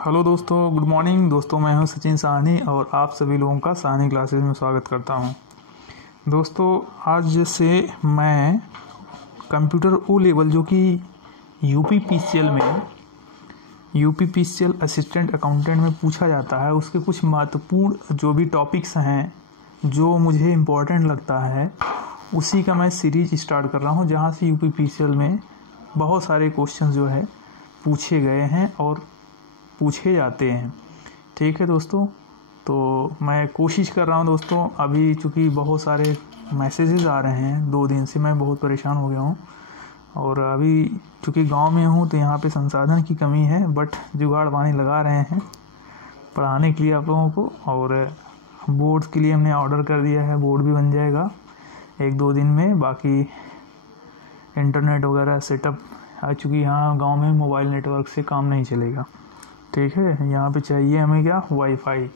Hello दोस्तों, good morning दोस्तों। मैं हूं सचिन साहनी और आप सभी लोगों का साहनी क्लासेस में स्वागत करता हूं। दोस्तों, आज से मैं कंप्यूटर ओ लेवल जो कि यूपी पीसीएल असिस्टेंट अकाउंटेंट में पूछा जाता है, उसके कुछ महत्वपूर्ण जो भी टॉपिक्स हैं जो मुझे इम्पोर्टेंट लगता है, उसी का मैं सीरीज स्टार्ट कर रहा हूं, जहां से यूपी पीसीएल में बहुत सारे क्वेश्चन जो है पूछे गए हैं और पूछे जाते हैं। ठीक है दोस्तों, तो मैं कोशिश कर रहा हूं दोस्तों। अभी चूँकि बहुत सारे मैसेजेस आ रहे हैं, 2 दिन से मैं बहुत परेशान हो गया हूं, और अभी चूँकि गांव में हूं तो यहाँ पे संसाधन की कमी है, बट जुगाड़ पानी लगा रहे हैं पढ़ाने के लिए आप लोगों को। और बोर्ड के लिए हमने ऑर्डर कर दिया है, बोर्ड भी बन जाएगा 1-2 दिन में। बाकी इंटरनेट वगैरह सेटअप, चूँकि यहाँ गाँव में मोबाइल नेटवर्क से काम नहीं चलेगा। ठीक है, यहाँ पे चाहिए हमें क्या, वाईफाई,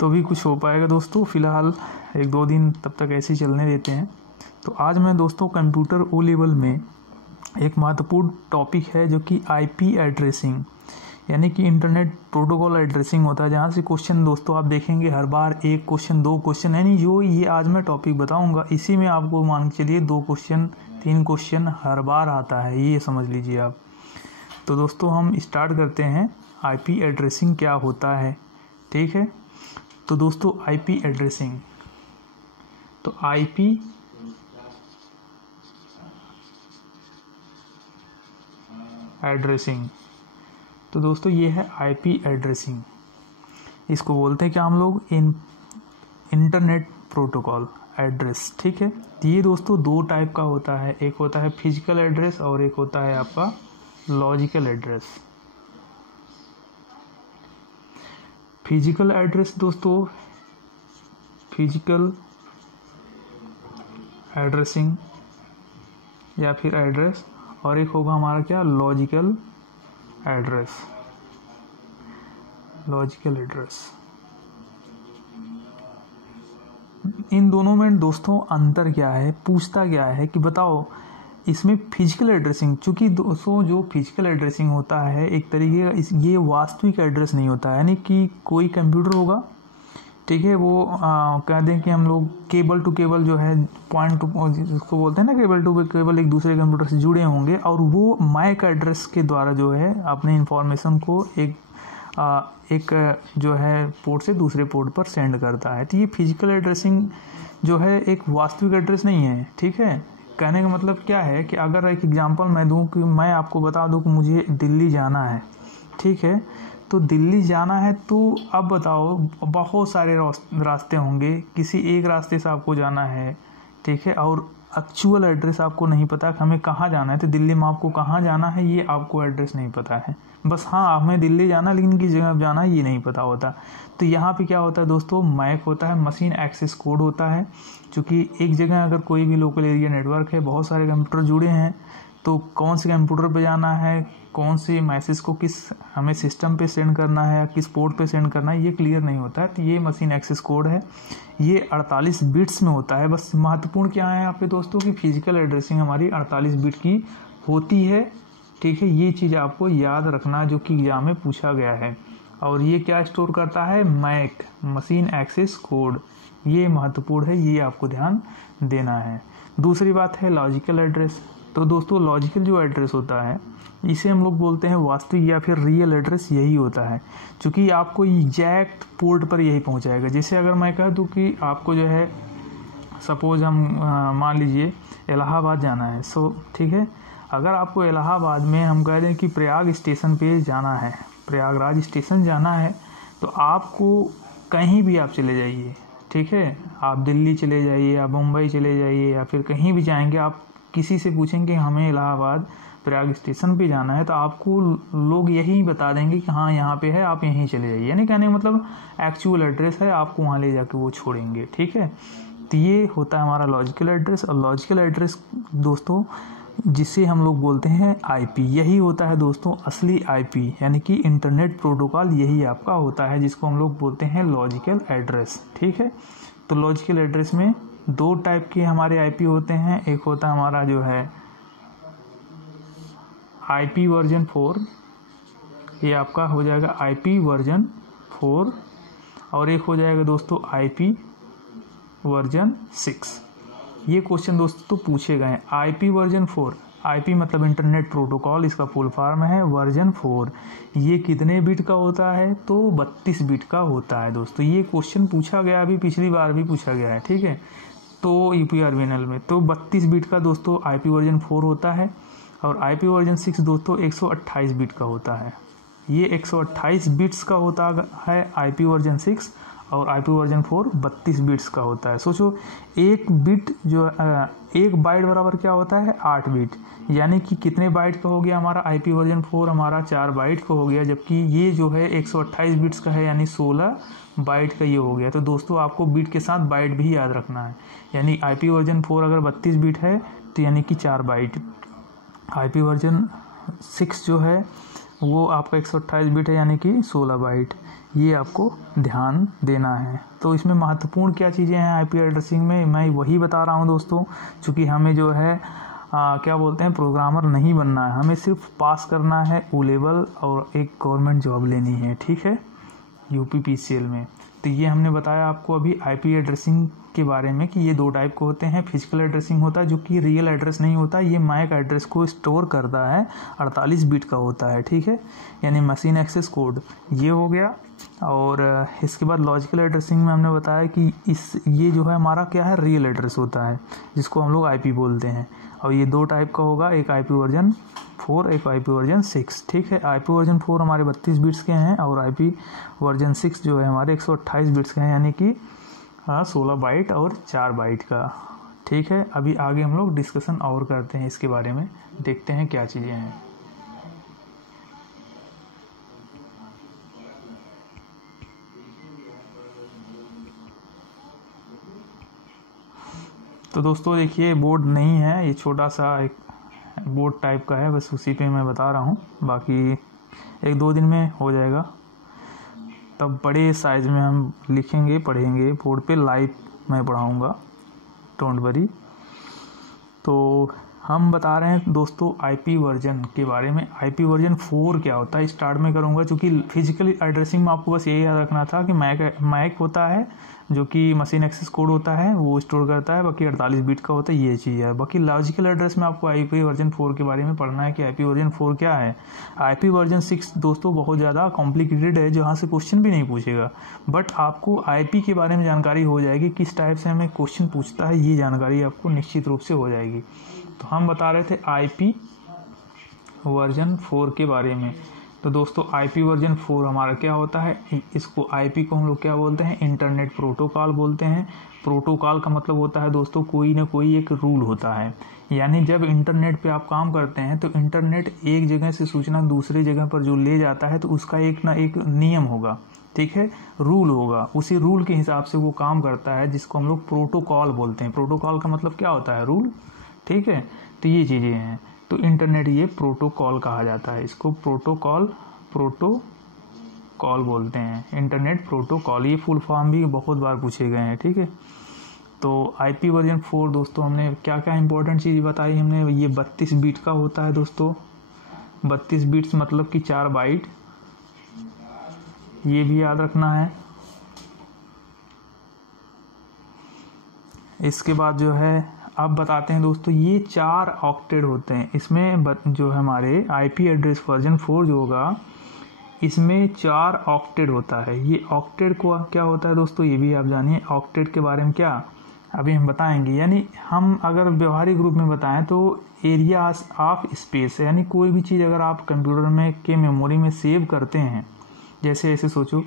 तो भी कुछ हो पाएगा दोस्तों। फ़िलहाल 1-2 दिन तब तक ऐसे ही चलने देते हैं। तो आज मैं दोस्तों कंप्यूटर ओ लेवल में एक महत्वपूर्ण टॉपिक है जो कि आईपी एड्रेसिंग, यानी कि इंटरनेट प्रोटोकॉल एड्रेसिंग होता है, जहाँ से क्वेश्चन दोस्तों आप देखेंगे हर बार 1 क्वेश्चन 2 क्वेश्चन, यानी जो ये आज मैं टॉपिक बताऊँगा इसी में आपको मान के चलिए 2 क्वेश्चन 3 क्वेश्चन हर बार आता है, ये समझ लीजिए आप। तो दोस्तों हम स्टार्ट करते हैं, आईपी एड्रेसिंग क्या होता है। ठीक है, तो दोस्तों आईपी एड्रेसिंग, तो आईपी एड्रेसिंग, तो दोस्तों ये है आईपी एड्रेसिंग। इसको बोलते हैं क्या हम लोग, इंटरनेट प्रोटोकॉल एड्रेस। ठीक है, ये दोस्तों 2 टाइप का होता है, एक होता है फिजिकल एड्रेस और एक होता है आपका लॉजिकल एड्रेस। फिजिकल एड्रेस दोस्तों, फिजिकल एड्रेसिंग या फिर एड्रेस, और एक होगा हमारा क्या, लॉजिकल एड्रेस। लॉजिकल एड्रेस, इन दोनों में दोस्तों अंतर क्या है, पूछता क्या है कि बताओ इसमें फिजिकल एड्रेसिंग, चूँकि दोस्तों जो फिजिकल एड्रेसिंग होता है एक तरीके का, ये वास्तविक एड्रेस नहीं होता है। यानी कि कोई कंप्यूटर होगा, ठीक है, वो कह दें कि हम लोग केबल टू केबल जो है, पॉइंट टू जिसको बोलते हैं ना, केबल टू केबल एक दूसरे कंप्यूटर से जुड़े होंगे, और वो मैक एड्रेस के द्वारा जो है अपने इंफॉर्मेशन को एक जो है पोर्ट से दूसरे पोर्ट पर सेंड करता है। तो ये फिजिकल एड्रेसिंग जो है एक वास्तविक एड्रेस नहीं है। ठीक है, कहने का मतलब क्या है कि अगर एक एग्जांपल मैं दूं कि मैं आपको बता दूं कि मुझे दिल्ली जाना है, ठीक है, तो दिल्ली जाना है, तो अब बताओ बहुत सारे रास्ते होंगे, किसी एक रास्ते से आपको जाना है, ठीक है, और एक्चुअल एड्रेस आपको नहीं पता कि हमें कहाँ जाना है। तो दिल्ली में आपको कहाँ जाना है ये आपको एड्रेस नहीं पता है, बस हाँ हमें दिल्ली जाना है, लेकिन किस जगह जाना है ये नहीं पता होता। तो यहाँ पे क्या होता है दोस्तों, मैक होता है, मशीन एक्सेस कोड होता है। क्योंकि एक जगह अगर कोई भी लोकल एरिया नेटवर्क है, बहुत सारे कंप्यूटर जुड़े हैं, तो कौन से कंप्यूटर पे जाना है, कौन से मैसेज को किस हमें सिस्टम पे सेंड करना है या किस पोर्ट पे सेंड करना है, ये क्लियर नहीं होता है। तो ये मशीन एक्सेस कोड है, ये 48 बिट्स में होता है। बस महत्वपूर्ण क्या है यहाँ पे दोस्तों कि फिजिकल एड्रेसिंग हमारी 48 बिट की होती है। ठीक है, ये चीज़ आपको याद रखना जो कि एग्जाम में पूछा गया है। और ये क्या स्टोर करता है, मैक, मशीन एक्सेस कोड, ये महत्वपूर्ण है, ये आपको ध्यान देना है। दूसरी बात है लॉजिकल एड्रेस। तो दोस्तों लॉजिकल जो एड्रेस होता है इसे हम लोग बोलते हैं वास्तविक या फिर रियल एड्रेस, यही होता है, क्योंकि आपको एग्जैक्ट पोर्ट पर यही पहुंचाएगा। जैसे अगर मैं कह दूं कि आपको जो है, सपोज हम मान लीजिए इलाहाबाद जाना है, ठीक है, अगर आपको इलाहाबाद में हम कह दें कि प्रयाग स्टेशन पे जाना है, प्रयागराज स्टेशन जाना है, तो आपको कहीं भी आप चले जाइए, ठीक है, आप दिल्ली चले जाइए, आप मुंबई चले जाइए, या फिर कहीं भी जाएंगे, आप किसी से पूछेंगे हमें इलाहाबाद प्रयाग स्टेशन पे जाना है, तो आपको लोग यही बता देंगे कि हाँ यहाँ पे है, आप यहीं चले जाइए। यानी कहने का मतलब एक्चुअल एड्रेस है, आपको वहाँ ले जाके वो छोड़ेंगे। ठीक है, तो ये होता है हमारा लॉजिकल एड्रेस। और लॉजिकल एड्रेस दोस्तों जिसे हम लोग बोलते हैं आईपी, यही होता है दोस्तों असली आईपी, यानी कि इंटरनेट प्रोटोकॉल यही आपका होता है, जिसको हम लोग बोलते हैं लॉजिकल एड्रेस। ठीक है, तो लॉजिकल एड्रेस में 2 टाइप के हमारे आईपी होते हैं, एक होता है हमारा जो है आईपी वर्जन 4 ये आपका हो जाएगा IP वर्जन 4 और एक हो जाएगा दोस्तों IP वर्जन 6। ये क्वेश्चन दोस्तों तो पूछे गए हैं। IP वर्जन 4, IP मतलब इंटरनेट प्रोटोकॉल, इसका फुल फॉर्म है। वर्जन 4 ये कितने बिट का होता है? तो 32 बिट का होता है दोस्तों। ये क्वेश्चन पूछा गया, अभी पिछली बार भी पूछा गया है, ठीक है। तो UPRVNL में तो 32 बिट का दोस्तों IP वर्जन 4 होता है और IP वर्जन 6 दोस्तों 128 बिट का होता है। ये 128 बिट्स का होता है IP वर्जन 6 और IP वर्जन 4 32 बिट्स का होता है। सोचो एक बिट जो एक बाइट बराबर क्या होता है? 8 बिट, यानी कि कितने बाइट का हो गया हमारा? IP वर्जन 4 हमारा 4 बाइट का हो गया, जबकि ये जो है 128 बिट्स का है, यानी 16 बाइट का ये हो गया। तो दोस्तों आपको बिट के साथ बाइट भी याद रखना है, यानी IP वर्जन 4 अगर 32 बिट है तो यानी कि 4 बाइट। IP वर्जन 6 जो है वो आपका 128 बिट है, यानी कि 16 बाइट। ये आपको ध्यान देना है। तो इसमें महत्वपूर्ण क्या चीज़ें हैं IP एड्रेसिंग में, मैं वही बता रहा हूँ दोस्तों, चूँकि हमें जो है क्या बोलते हैं, प्रोग्रामर नहीं बनना है, हमें सिर्फ पास करना है O लेवल और एक गवर्नमेंट जॉब लेनी है, ठीक है, UPPCL में। तो ये हमने बताया आपको अभी IP एड्रेसिंग के बारे में कि ये 2 टाइप के होते हैं। फिजिकल एड्रेसिंग होता है जो कि रियल एड्रेस नहीं होता, ये मैक एड्रेस को स्टोर करता है, 48 बिट का होता है, ठीक है, यानी मशीन एक्सेस कोड ये हो गया। और इसके बाद लॉजिकल एड्रेसिंग में हमने बताया कि ये जो है हमारा क्या है, रियल एड्रेस होता है, जिसको हम लोग IP बोलते हैं। और ये 2 टाइप का होगा, एक IP वर्जन 4, एक IP वर्जन 6, ठीक है। IP वर्जन 4 हमारे 32 बिट्स के हैं और IP वर्जन 6 जो है हमारे 128 बिट्स के हैं, यानी कि 16 बाइट और 4 बाइट का, ठीक है। अभी आगे हम लोग डिस्कशन और करते हैं इसके बारे में, देखते हैं क्या चीज़ें हैं। तो दोस्तों देखिए बोर्ड नहीं है, ये छोटा सा एक बोर्ड टाइप का है, बस उसी पे मैं बता रहा हूँ, बाकी 1-2 दिन में हो जाएगा, तब बड़े साइज में हम लिखेंगे पढ़ेंगे बोर्ड पे, लाइव मैं पढ़ाऊँगा, डोंट वरी। तो हम बता रहे हैं दोस्तों IP वर्जन के बारे में। IP वर्जन 4 क्या होता है स्टार्ट में करूँगा, क्योंकि फिजिकल एड्रेसिंग में आपको बस यही याद रखना था कि मैक होता है जो कि मशीन एक्सेस कोड होता है, वो स्टोर करता है, बाकी 48 बिट का होता है, ये चीज़ है। बाकी लॉजिकल एड्रेस में आपको IP वर्जन 4 के बारे में पढ़ना है कि IP वर्जन 4 क्या है। IP वर्जन 6 दोस्तों बहुत ज़्यादा कॉम्प्लिकेटेड है, जहाँ से क्वेश्चन भी नहीं पूछेगा, बट आपको IP के बारे में जानकारी हो जाएगी, किस टाइप से हमें क्वेश्चन पूछता है, ये जानकारी आपको निश्चित रूप से हो जाएगी। तो हम बता रहे थे IP वर्जन 4 के बारे में। तो दोस्तों IP वर्जन 4 हमारा क्या होता है, इसको IP को हम लोग क्या बोलते हैं, इंटरनेट प्रोटोकॉल बोलते हैं। प्रोटोकॉल का मतलब होता है दोस्तों कोई ना कोई एक रूल होता है, यानी जब इंटरनेट पे आप काम करते हैं तो इंटरनेट एक जगह से सूचना दूसरी जगह पर जो ले जाता है तो उसका एक ना एक नियम होगा, ठीक है, रूल होगा, उसी रूल के हिसाब से वो काम करता है, जिसको हम लोग प्रोटोकॉल बोलते हैं। प्रोटोकॉल का मतलब क्या होता है, रूल, ठीक है। तो ये चीज़ें हैं, तो इंटरनेट ये प्रोटोकॉल कहा जाता है, इसको प्रोटोकॉल बोलते हैं, इंटरनेट प्रोटोकॉल। ये फुल फॉर्म भी बहुत बार पूछे गए हैं, ठीक है। तो IP वर्जन 4 दोस्तों हमने क्या क्या इंपॉर्टेंट चीज़ बताई हमने, ये 32 बिट का होता है दोस्तों, 32 बिट्स मतलब कि 4 बाइट, ये भी याद रखना है। इसके बाद जो है अब बताते हैं दोस्तों, ये 4 ऑक्टेट होते हैं इसमें, जो हमारे IP एड्रेस वर्जन 4 जो होगा इसमें 4 ऑक्टेट होता है। ये ऑक्टेट को क्या होता है दोस्तों, ये भी आप जानिए। ऑक्टेट के बारे में क्या अभी हम बताएंगे, यानी हम अगर व्यवहारिक रूप में बताएं तो एरिया ऑफ स्पेस, यानी कोई भी चीज़ अगर आप कंप्यूटर में के मेमोरी में सेव करते हैं, जैसे ऐसे सोचो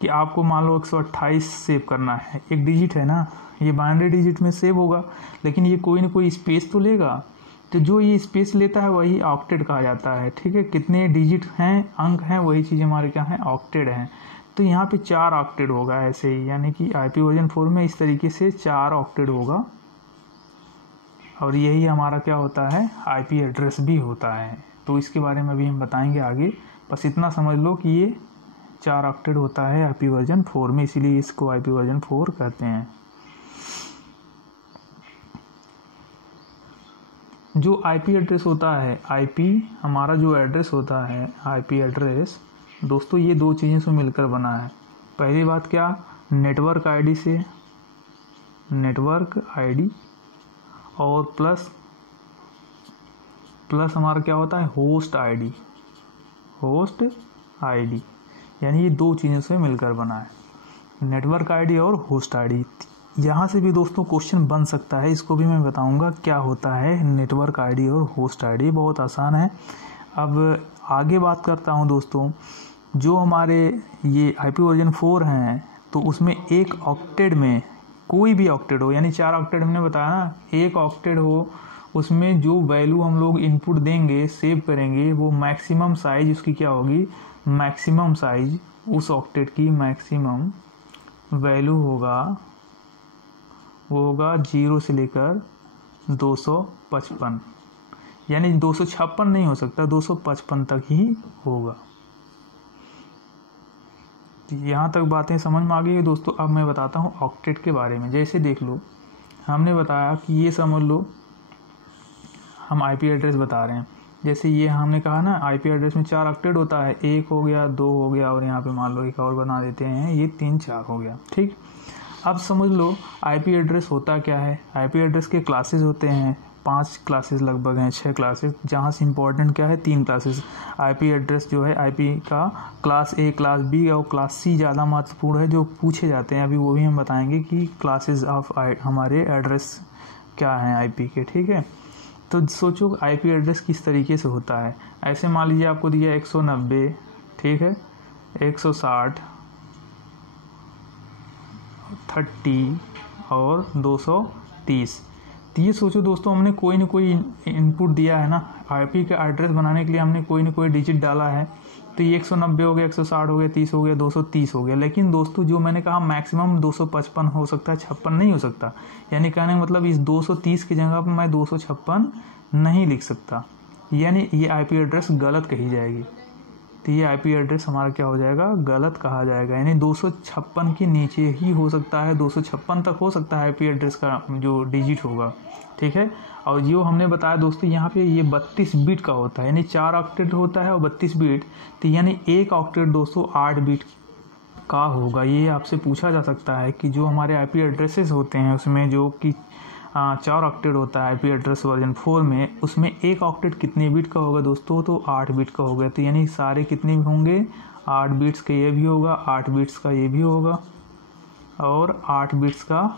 कि आपको मान लो 128 सेव करना है, एक डिजिट है ना, ये बाइनरी डिजिट में सेव होगा, लेकिन ये कोई ना कोई स्पेस तो लेगा, तो जो ये स्पेस लेता है वही ऑक्टेट कहा जाता है, ठीक है। कितने डिजिट हैं, अंक हैं, वही चीज़ हमारे क्या है, ऑक्टेट हैं। तो यहाँ पे 4 ऑक्टेट होगा ऐसे ही, यानी कि IP वर्जन 4 में इस तरीके से 4 ऑक्टेट होगा, और यही हमारा क्या होता है, IP एड्रेस भी होता है। तो इसके बारे में अभी हम बताएंगे आगे, बस इतना समझ लो कि ये 4 ऑक्टेट होता है IP वर्जन 4 में, इसीलिए इसको IP वर्जन 4 कहते हैं। जो IP एड्रेस होता है, IP हमारा जो एड्रेस होता है, IP एड्रेस दोस्तों ये दो चीज़ें से मिलकर बना है। पहली बात क्या, नेटवर्क आईडी से, नेटवर्क आईडी और प्लस हमारा क्या होता है, होस्ट आईडी, होस्ट आईडी, यानी ये दो चीज़ों से मिलकर बना है, नेटवर्क आईडी और होस्ट आईडी। यहाँ से भी दोस्तों क्वेश्चन बन सकता है, इसको भी मैं बताऊंगा क्या होता है नेटवर्क आईडी और होस्ट आईडी, बहुत आसान है। अब आगे बात करता हूँ दोस्तों, जो हमारे ये IP वर्जन 4 हैं तो उसमें एक ऑक्टेट में, कोई भी ऑक्टेट हो, यानी 4 ऑक्टेट हमने बताया ना, एक ऑक्टेट हो, उसमें जो वैल्यू हम लोग इनपुट देंगे, सेव करेंगे, वो मैक्सिमम साइज उसकी क्या होगी, मैक्सिमम साइज उस ऑक्टेट की मैक्सिमम वैल्यू होगा, वो होगा 0 से लेकर 255, यानी 256 नहीं हो सकता, 255 तक ही होगा। यहाँ तक बातें समझ में आ गई है दोस्तों। अब मैं बताता हूँ ऑक्टेट के बारे में। जैसे देख लो, हमने बताया कि ये समझ लो हम IP एड्रेस बता रहे हैं। जैसे ये हमने कहा ना, IP एड्रेस में 4 ऑक्टेट होता है, 1 हो गया, 2 हो गया, और यहाँ पे मान लो एक और बना देते हैं, ये 3 4 हो गया। ठीक, अब समझ लो IP एड्रेस होता क्या है। IP एड्रेस के क्लासेस होते हैं, 5 क्लासेस लगभग हैं, 6 क्लासेस, जहाँ से इम्पोर्टेंट क्या है, 3 क्लासेस। IP एड्रेस जो है IP का क्लास A, क्लास B और क्लास C ज़्यादा महत्वपूर्ण है, जो पूछे जाते हैं। अभी वो भी हम बताएंगे कि क्लासेस ऑफ हमारे एड्रेस क्या हैं IP के। ठीक है, तो सोचो IP एड्रेस किस तरीके से होता है। ऐसे मान लीजिए आपको दिया 190, ठीक है, 160, 30 और 230। तो ये सोचो दोस्तों, हमने कोई ना कोई इनपुट दिया है ना, IP का एड्रेस बनाने के लिए हमने कोई ना कोई डिजिट डाला है। तो ये 190 हो गया, 160 हो गया, 30 हो गया, 230 हो गया। लेकिन दोस्तों जो मैंने कहा मैक्सिमम 255 हो सकता है, 56 नहीं हो सकता। यानी कहने का मतलब इस 230 की जगह पर मैं 256 नहीं लिख सकता, यानी ये IP एड्रेस गलत कही जाएगी। तो ये IP एड्रेस हमारा क्या हो जाएगा, गलत कहा जाएगा। यानी 256 के नीचे ही हो सकता है, 256 तक हो सकता है IP एड्रेस का जो डिजिट होगा। ठीक है, और जो हमने बताया दोस्तों यहाँ पे ये 32 बिट का होता है, यानी 4 ऑक्टेट होता है और 32 बिट, तो यानी एक ऑक्टेट दोस्तों 8 बिट का होगा। ये आपसे पूछा जा सकता है कि जो हमारे IP एड्रेसेस होते हैं उसमें जो कि 4 ऑक्टेट होता है IP एड्रेस वर्जन 4 में, उसमें एक ऑक्टेट कितने बिट का होगा दोस्तों, तो 8 बिट का होगा। तो यानी सारे कितने होंगे, 8 बिट्स का ये भी होगा, 8 बिट्स का ये भी होगा और 8 बिट्स का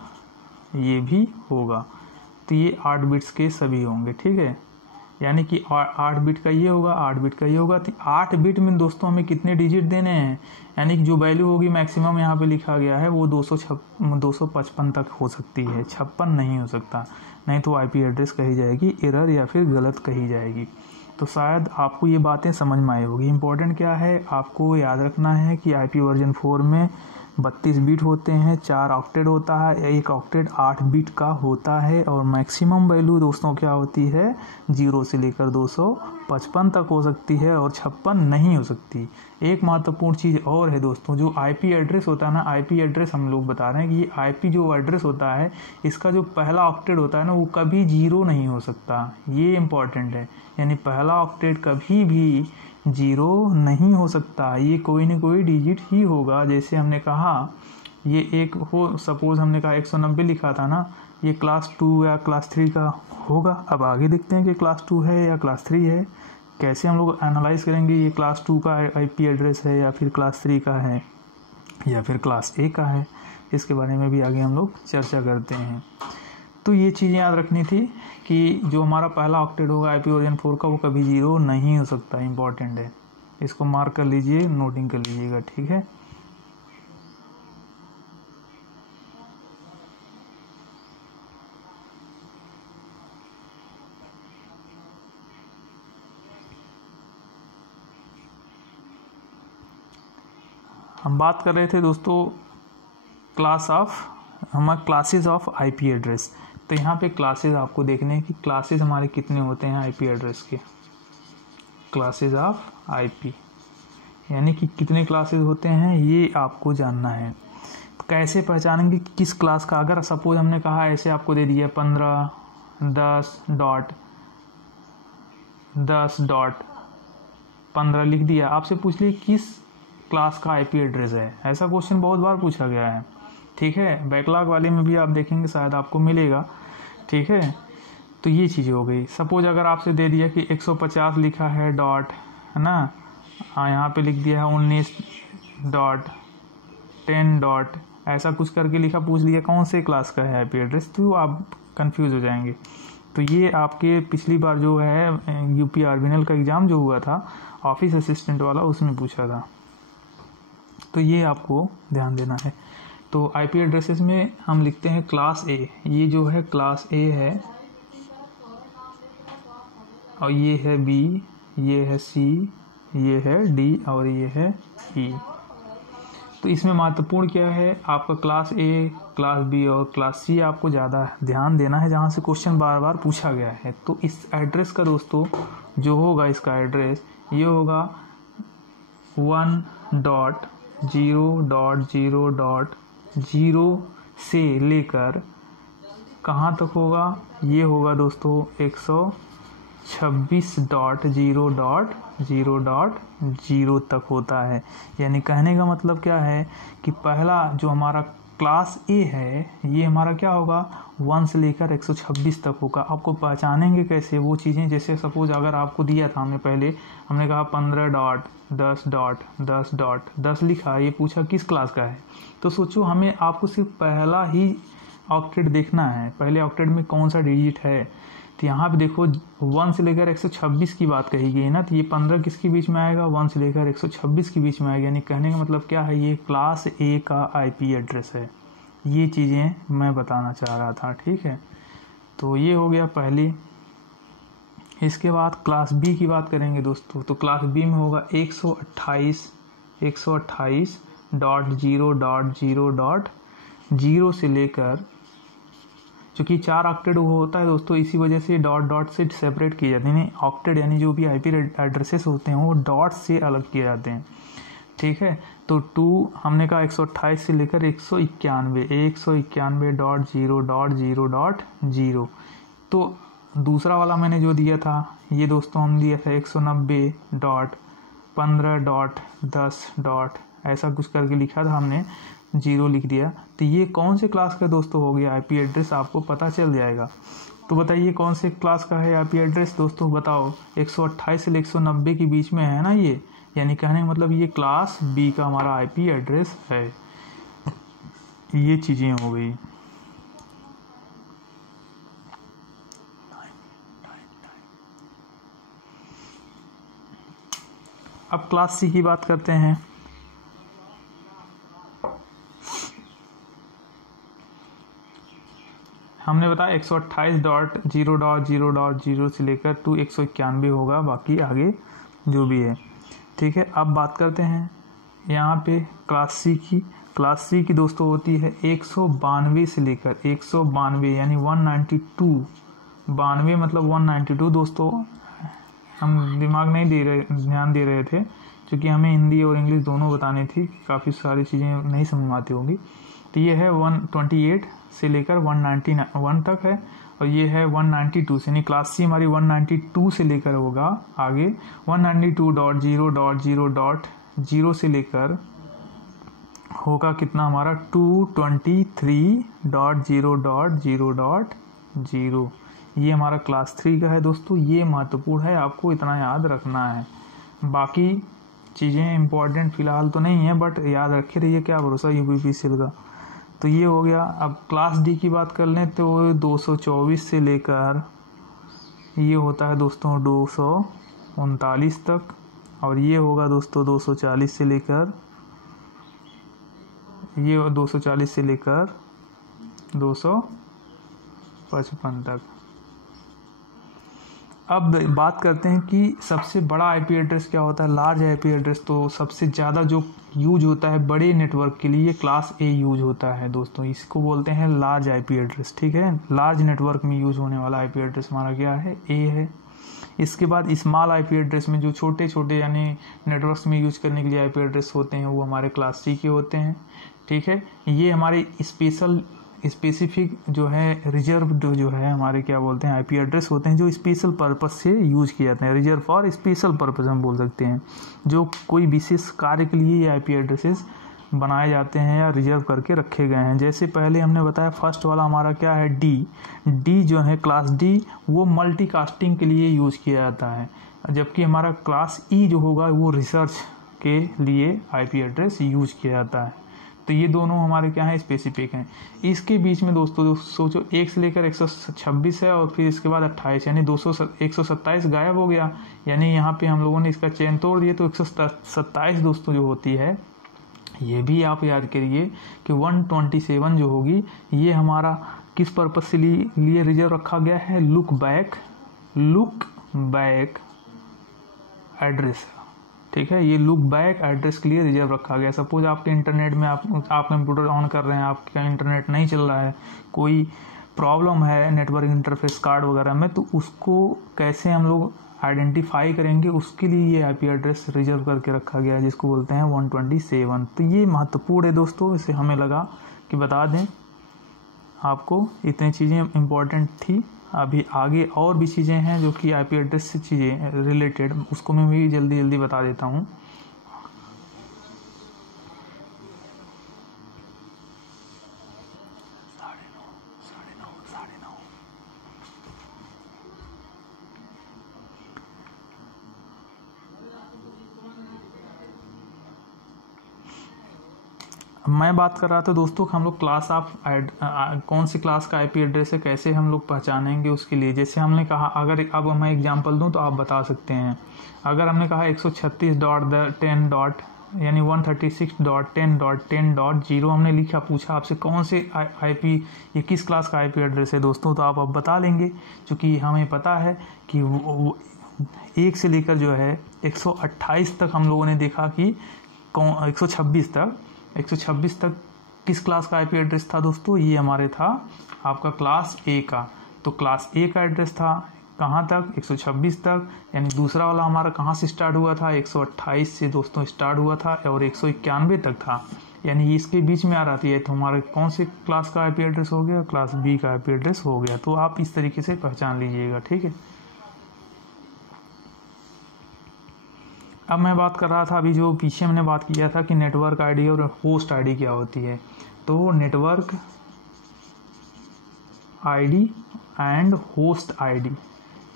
ये भी होगा। तो ये 8 बिट्स के सभी होंगे। ठीक है, यानी कि 8 बिट का ये होगा, 8 बिट का ये होगा। तो 8 बिट में दोस्तों हमें कितने डिजिट देने हैं, यानी कि जो वैल्यू होगी मैक्सिमम यहाँ पे लिखा गया है वो 255 तक हो सकती है, 56 नहीं हो सकता, नहीं तो IP एड्रेस कही जाएगी एरर या फिर गलत कही जाएगी। तो शायद आपको ये बातें समझ में आई होगी। इम्पोर्टेंट क्या है, आपको याद रखना है कि IP वर्जन 4 में 32 बिट होते हैं, 4 ऑक्टेट होता है, एक ऑक्टेट 8 बिट का होता है और मैक्सिमम वैल्यू दोस्तों क्या होती है, 0 से लेकर 255 तक हो सकती है और 56 नहीं हो सकती। एक महत्वपूर्ण चीज़ और है दोस्तों, जो IP एड्रेस होता है ना, IP एड्रेस हम लोग बता रहे हैं कि ये IP जो एड्रेस होता है, इसका जो पहला ऑक्टेट होता है ना, वो कभी 0 नहीं हो सकता। ये इम्पॉर्टेंट है, यानी पहला ऑक्टेट कभी भी 0 नहीं हो सकता, ये कोई ना कोई डिजिट ही होगा। जैसे हमने कहा ये एक हो, सपोज हमने कहा 190 लिखा था ना, ये क्लास 2 या क्लास 3 का होगा। अब आगे देखते हैं कि क्लास 2 है या क्लास 3 है, कैसे हम लोग एनालाइज करेंगे ये क्लास 2 का IP एड्रेस है या फिर क्लास 3 का है या फिर क्लास A का है, इसके बारे में भी आगे हम लोग चर्चा करते हैं। तो ये चीज़ें याद रखनी थी कि जो हमारा पहला ऑक्टेट होगा IP वर्जन 4 का, वो कभी 0 नहीं हो सकता। इम्पॉर्टेंट है, इसको मार्क कर लीजिए, नोटिंग कर लीजिएगा। ठीक है, हम बात कर रहे थे दोस्तों क्लासेस ऑफ IP एड्रेस। तो यहाँ पे क्लासेस आपको देखने हैं कि क्लासेस हमारे कितने होते हैं IP एड्रेस के, क्लासेस ऑफ IP, यानी कि कितने क्लासेस होते हैं ये आपको जानना है। तो कैसे पहचानेंगे किस क्लास का, अगर सपोज हमने कहा ऐसे आपको दे दिया 15 10 डॉट 15 लिख दिया, आपसे पूछ लिए किस क्लास का आईपी एड्रेस है? ऐसा क्वेश्चन बहुत बार पूछा गया है, ठीक है। बैकलॉग वाले में भी आप देखेंगे शायद आपको मिलेगा, ठीक है। तो ये चीज़ें हो गई। सपोज अगर आपसे दे दिया कि 150 लिखा है डॉट, है ना, यहाँ पे लिख दिया है 19 डॉट 10 डॉट, ऐसा कुछ करके लिखा, पूछ लिया कौन से क्लास का है आईपी एड्रेस, तो आप कंफ्यूज हो जाएंगे। तो ये आपके पिछली बार जो है यूपी आरबीएनएल का एग्ज़ाम जो हुआ था ऑफिस असिस्टेंट वाला, उसमें पूछा था। तो ये आपको ध्यान देना है। तो आईपी एड्रेसेस में हम लिखते हैं क्लास ए, ये जो है क्लास ए है, और ये है बी, ये है सी, ये है डी और ये है ई। तो इसमें महत्वपूर्ण क्या है, आपका क्लास ए, क्लास बी और क्लास सी आपको ज़्यादा ध्यान देना है, जहाँ से क्वेश्चन बार बार पूछा गया है। तो इस एड्रेस का दोस्तों जो होगा, इसका एड्रेस ये होगा 1.0.0.0 से लेकर कहाँ तक होगा, ये होगा दोस्तों 126.0.0.0 तक होता है। यानी कहने का मतलब क्या है कि पहला जो हमारा क्लास ए है, ये हमारा क्या होगा 1 से लेकर 126 तक होगा। आपको पहचानेंगे कैसे वो चीज़ें, जैसे सपोज अगर आपको दिया था, हमने कहा 15 डॉट 10 डॉट 10 डॉट 10 लिखा, ये पूछा किस क्लास का है, तो सोचो हमें आपको सिर्फ पहला ही ऑक्टेट देखना है, पहले ऑक्टेट में कौन सा डिजिट है। तो यहाँ पे देखो 1 से लेकर 126 की बात कही गई ना, तो ये 15 किसके बीच में आएगा, 1 से लेकर 126 के बीच में आएगा। यानी कहने का मतलब क्या है, ये क्लास ए का आईपी एड्रेस है। ये चीज़ें मैं बताना चाह रहा था, ठीक है। तो ये हो गया पहली। इसके बाद क्लास बी की बात करेंगे दोस्तों। तो क्लास बी में होगा 128.0.0.0 से लेकर, क्योंकि 4 ऑक्टेट वो होता है दोस्तों, इसी वजह से डॉट डॉट से सेपरेट किए जाते हैं। ऑक्टेट यानी जो भी आईपी एड्रेसेस होते हैं वो डॉट से अलग किए जाते हैं, ठीक है। तो 2 हमने कहा 128 से लेकर 191.0.0.0। तो दूसरा वाला मैंने जो दिया था, ये दोस्तों हम दिया था 190.15.10. ऐसा कुछ करके लिखा था हमने, 0 लिख दिया। तो ये कौन से क्लास का दोस्तों हो गया आईपी एड्रेस, आपको पता चल जाएगा। तो बताइए कौन से क्लास का है आईपी एड्रेस दोस्तों, बताओ। 128 से 190 के बीच में है ना ये, यानी कहने का मतलब ये क्लास बी का हमारा आईपी एड्रेस है। ये चीज़ें हो गई। अब क्लास सी की बात करते हैं। हमने बताया 128.0.0.0 से लेकर 191 होगा, बाकी आगे जो भी है, ठीक है। अब बात करते हैं यहाँ पे क्लास सी की। क्लास सी की दोस्तों होती है 192 से लेकर 192, यानी 192, 92 मतलब 192 दोस्तों। हम दिमाग नहीं दे रहे, ध्यान दे रहे थे, क्योंकि हमें हिंदी और इंग्लिश दोनों बतानी थी, काफ़ी सारी चीज़ें नहीं समझ में आती होंगी। तो ये है 128 से लेकर 191 तक है, और ये है 192 से, यानी क्लास सी हमारी 192 से लेकर होगा आगे 192.0.0.0 से लेकर होगा कितना हमारा 223.0.0.0। ये हमारा क्लास 3 का है दोस्तों। ये महत्वपूर्ण है, आपको इतना याद रखना है। बाकी चीज़ें इंपॉर्टेंट फ़िलहाल तो नहीं है, बट याद रखे रहिए, क्या भरोसा यूपीपीसीएल का। तो ये हो गया। अब क्लास डी की बात कर लें तो 224 से लेकर ये होता है दोस्तों 239 तक, और ये होगा दोस्तों 240 से लेकर, ये 240 से लेकर 255 तक। अब बात करते हैं कि सबसे बड़ा आईपी एड्रेस क्या होता है, लार्ज आईपी एड्रेस। तो सबसे ज़्यादा जो यूज होता है बड़े नेटवर्क के लिए क्लास ए यूज होता है दोस्तों, इसको बोलते हैं लार्ज आईपी एड्रेस, ठीक है। लार्ज नेटवर्क में यूज होने वाला आईपी एड्रेस हमारा क्या है, ए है। इसके बाद स्मॉल आईपी एड्रेस में जो छोटे छोटे यानी नेटवर्क्स में यूज करने के लिए आईपी एड्रेस होते हैं, वो हमारे क्लास सी के होते हैं, ठीक है। ये हमारे स्पेशल स्पेसिफिक जो है रिजर्व जो है हमारे क्या बोलते हैं आईपी एड्रेस होते हैं जो स्पेशल पर्पस से यूज किए जाते हैं। रिजर्व फॉर स्पेशल पर्पस हम बोल सकते हैं, जो कोई विशेष कार्य के लिए ये आईपी एड्रेसेस बनाए जाते हैं या रिजर्व करके रखे गए हैं। जैसे पहले हमने बताया फर्स्ट वाला हमारा क्या है डी जो है क्लास डी, वो मल्टीकास्टिंग के लिए यूज किया जाता है, जबकि हमारा क्लास ई जो होगा वो रिसर्च के लिए आईपी एड्रेस यूज किया जाता है। तो ये दोनों हमारे क्या है स्पेसिफिक हैं। इसके बीच में दोस्तों सोचो 1 से लेकर 126 है और फिर इसके बाद 28 यानी 127 गायब हो गया, यानी यहाँ पे हम लोगों ने इसका चेन तोड़ दिया। तो 127 दोस्तों जो होती है, ये भी आप याद करिए कि 127 जो होगी ये हमारा किस पर्पज से लिए रिजर्व रखा गया है, लुक बैक एड्रेस, ठीक है। ये लुक बैक एड्रेस के लिए रिजर्व रखा गया। सपोज आपके इंटरनेट में आप कंप्यूटर ऑन कर रहे हैं, आपका इंटरनेट नहीं चल रहा है, कोई प्रॉब्लम है नेटवर्क इंटरफेस कार्ड वगैरह में, तो उसको कैसे हम लोग आइडेंटिफाई करेंगे, उसके लिए ये आईपी एड्रेस रिजर्व करके रखा गया है जिसको बोलते हैं 127। तो ये महत्वपूर्ण है दोस्तों, इसे हमें लगा कि बता दें आपको, इतनी चीज़ें इम्पोर्टेंट थी। अभी आगे और भी चीज़ें हैं जो कि आईपी एड्रेस से चीज़ें रिलेटेड, उसको मैं भी जल्दी बता देता हूँ। मैं बात कर रहा था दोस्तों हम लोग क्लास ऑफ कौन सी क्लास का आईपी एड्रेस है, कैसे हम लोग पहचानेंगे उसके लिए। जैसे हमने कहा, अगर अब मैं एग्जांपल दूं तो आप बता सकते हैं। अगर हमने कहा 136.10. यानी 136.10.10.0 हमने लिखा, पूछा आपसे कौन से आईपी, ये किस क्लास का आईपी एड्रेस है दोस्तों, तो आप अब बता लेंगे, क्योंकि हमें पता है कि वो 1 से लेकर जो है 128 तक हम लोगों ने देखा कि 126 तक किस क्लास का आईपी एड्रेस था दोस्तों, ये हमारे था आपका क्लास ए का। तो क्लास ए का एड्रेस था कहाँ तक, 126 तक। यानी दूसरा वाला हमारा कहाँ से स्टार्ट हुआ था, 128 से दोस्तों स्टार्ट हुआ था और 191 तक था, यानी इसके बीच में आ रही है। तो हमारे कौन से क्लास का आईपी एड्रेस हो गया, क्लास बी का आईपी एड्रेस हो गया। तो आप इस तरीके से पहचान लीजिएगा, ठीक है। अब मैं बात कर रहा था, अभी जो पीछे हमने बात किया था कि नेटवर्क आईडी और होस्ट आईडी क्या होती है। तो network ID and host ID,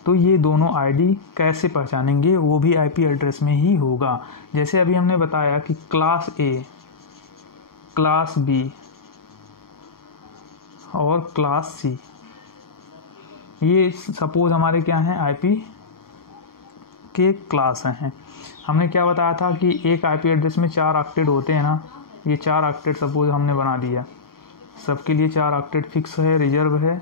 तो ये दोनों आईडी कैसे पहचानेंगे, वो भी आईपी एड्रेस में ही होगा। जैसे अभी हमने बताया कि क्लास ए, क्लास बी और क्लास सी, ये सपोज हमारे क्या हैं आईपी के क्लास हैं। हमने क्या बताया था कि एक आईपी एड्रेस में 4 ऑक्टेट होते हैं ना, ये 4 ऑक्टेट सपोज हमने बना दिया, सबके लिए 4 ऑक्टेट फिक्स है, रिजर्व है,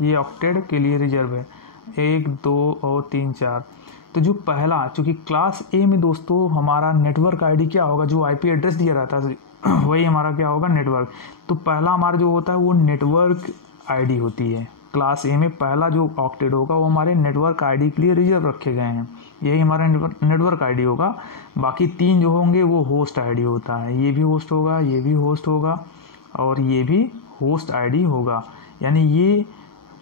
ये ऑक्टेट के लिए रिजर्व है 1 2 और 3 4। तो जो पहला, चूंकि क्लास ए में दोस्तों हमारा नेटवर्क आईडी क्या होगा, जो आईपी एड्रेस दिया रहता है वही हमारा क्या होगा, नेटवर्क। तो पहला हमारा जो होता है वो नेटवर्क आईडी होती है। क्लास ए में पहला जो ऑक्टेट होगा वो हमारे नेटवर्क आईडी के लिए रिजर्व रखे गए हैं, यही हमारा नेटवर्क आईडी होगा। बाकी 3 जो होंगे वो होस्ट आईडी होता है, ये भी होस्ट होगा, ये भी होस्ट होगा और ये भी होस्ट आईडी होगा। यानी ये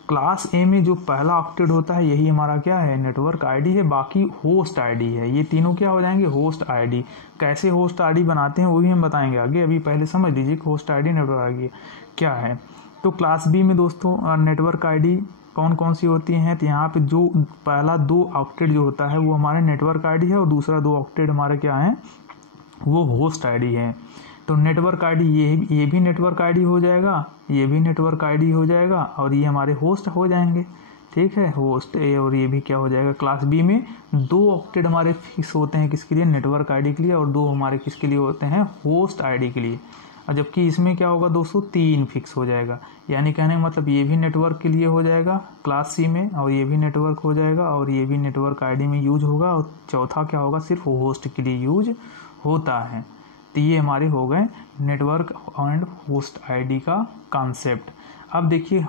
क्लास ए में जो पहला ऑक्टेट होता है यही हमारा क्या है, नेटवर्क आईडी है। बाकी होस्ट आईडी है, ये तीनों क्या हो जाएंगे, होस्ट आईडी। कैसे होस्ट आईडी बनाते हैं वो भी हम बताएंगे आगे, अभी पहले समझ लीजिए कि होस्ट आईडी नेटवर्क आईडी क्या है। तो क्लास बी में दोस्तों नेटवर्क आईडी कौन कौन सी होती हैं, तो यहाँ पे जो पहला 2 ऑक्टेट जो होता है वो हमारे नेटवर्क आईडी है और दूसरा 2 ऑक्टेट हमारे क्या है, वो होस्ट आईडी है। तो नेटवर्क आईडी ये भी नेटवर्क आईडी हो जाएगा, ये भी नेटवर्क आईडी हो जाएगा और ये हमारे होस्ट हो जाएंगे, ठीक है, होस्ट ए। और ये भी क्या हो जाएगा, क्लास बी में 2 ऑक्टेट हमारे फिक्स होते हैं किसके लिए, नेटवर्क आईडी के लिए, और 2 हमारे किसके लिए होते हैं, होस्ट आईडी के लिए। और जबकि इसमें क्या होगा दोस्तों, 3 फिक्स हो जाएगा। यानी कहने का मतलब ये भी नेटवर्क के लिए हो जाएगा क्लास सी में, और ये भी नेटवर्क हो जाएगा और ये भी नेटवर्क आईडी में यूज होगा, और चौथा क्या होगा, सिर्फ होस्ट के लिए यूज होता है। तो ये हमारे हो गए नेटवर्क एंड होस्ट आईडी का कॉन्सेप्ट। अब देखिए